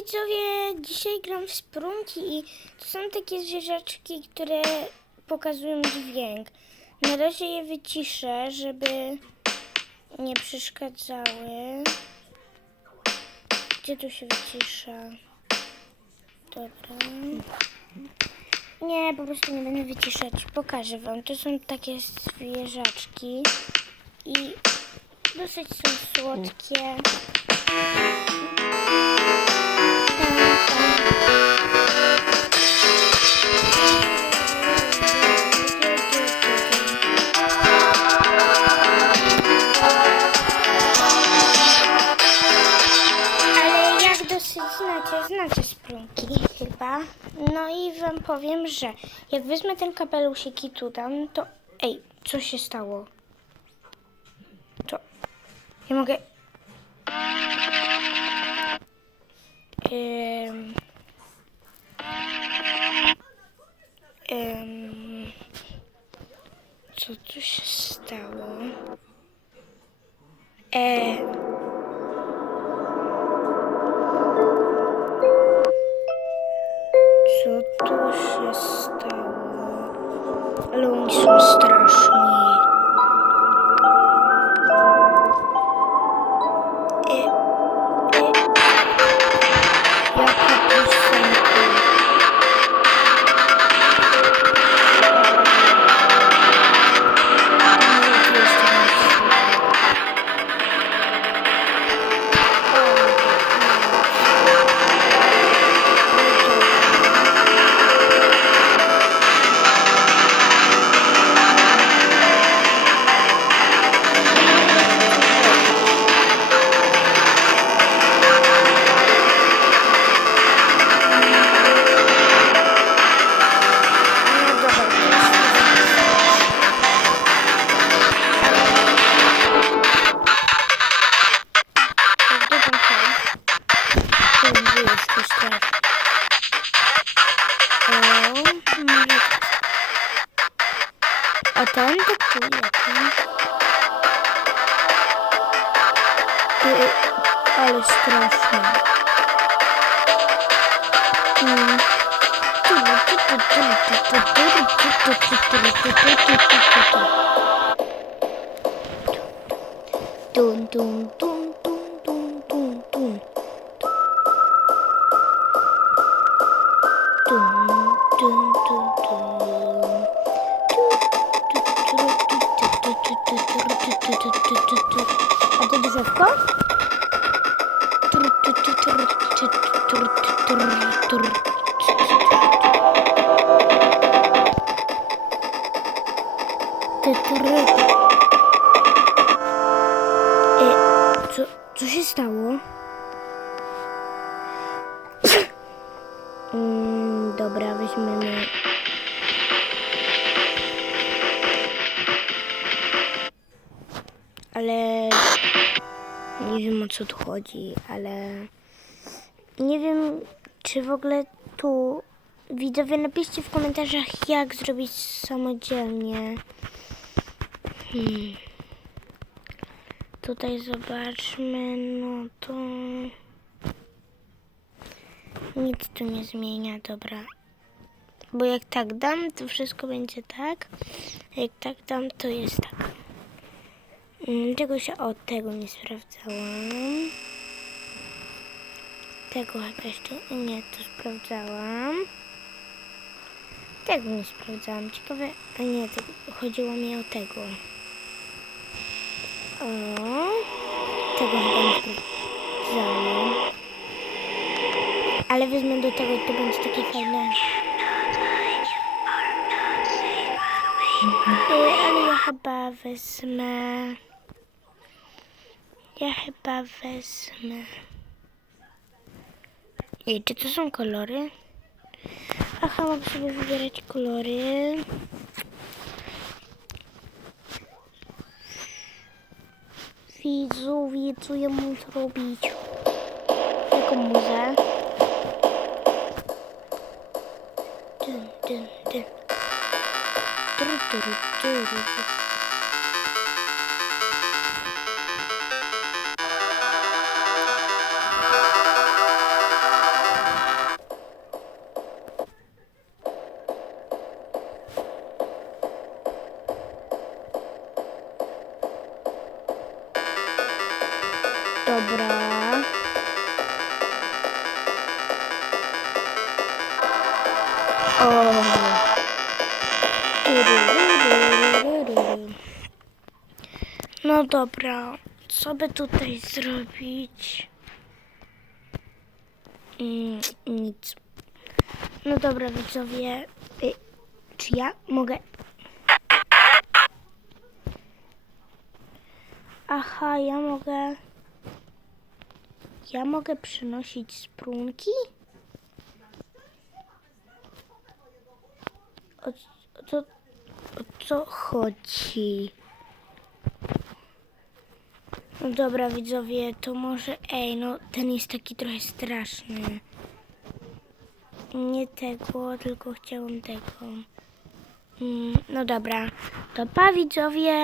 widzowie, dzisiaj gram w sprunki i to są takie zwierzaczki, które pokazują dźwięk. Na razie je wyciszę, żeby nie przeszkadzały. Gdzie tu się wycisza? Dobra. Nie, po prostu nie będę wyciszać. Pokażę wam. To są takie zwierzaczki i dosyć są słodkie. Znacie, znacie sprunki chyba. No i wam powiem, że jak wezmę ten kapelusik i tu dam, to... Ej, co się stało? To... Ja mogę... E... Co tu się stało? Ale oni są A ten to tu jaki? Ty, ale straszny. Mm. Dun dun dun E, co, co się stało? Mm, dobra, weźmiemy. Ale nie wiem o co tu chodzi, ale nie wiem czy w ogóle tu widzowie napiszcie w komentarzach jak zrobić samodzielnie. Hmm. Tutaj zobaczmy, no to nic tu nie zmienia, dobra. Bo jak tak dam, to wszystko będzie tak. A jak tak dam, to jest tak. Mm, Czego się od tego nie sprawdzałam. Tego chyba jeszcze nie, to sprawdzałam. Tego nie sprawdzałam. Ciekawe, a nie, to chodziło mi o tego. O, tego chyba nie sprawdzałam. Ale wezmę do tego, to będzie takie fajne. Y, Ale ja chyba wezmę. Ja chyba wezmę. Ej, czy to są kolory? Aha, mogę sobie wybierać kolory. Widzu, widzu, ja mam zrobić. Jaką muzę? Dun, dun, dun. Tru, tru, tru, tru. Dobra. O. No dobra, co by tutaj zrobić? Mm, nic. No dobra, widzowie. Y, czy ja mogę. Aha, ja mogę. Ja mogę przynosić sprunki? O, o, co, o co chodzi? No dobra, widzowie, to może. Ej, no ten jest taki trochę straszny. Nie tego, tylko chciałam tego. Mm, no dobra, to pa widzowie.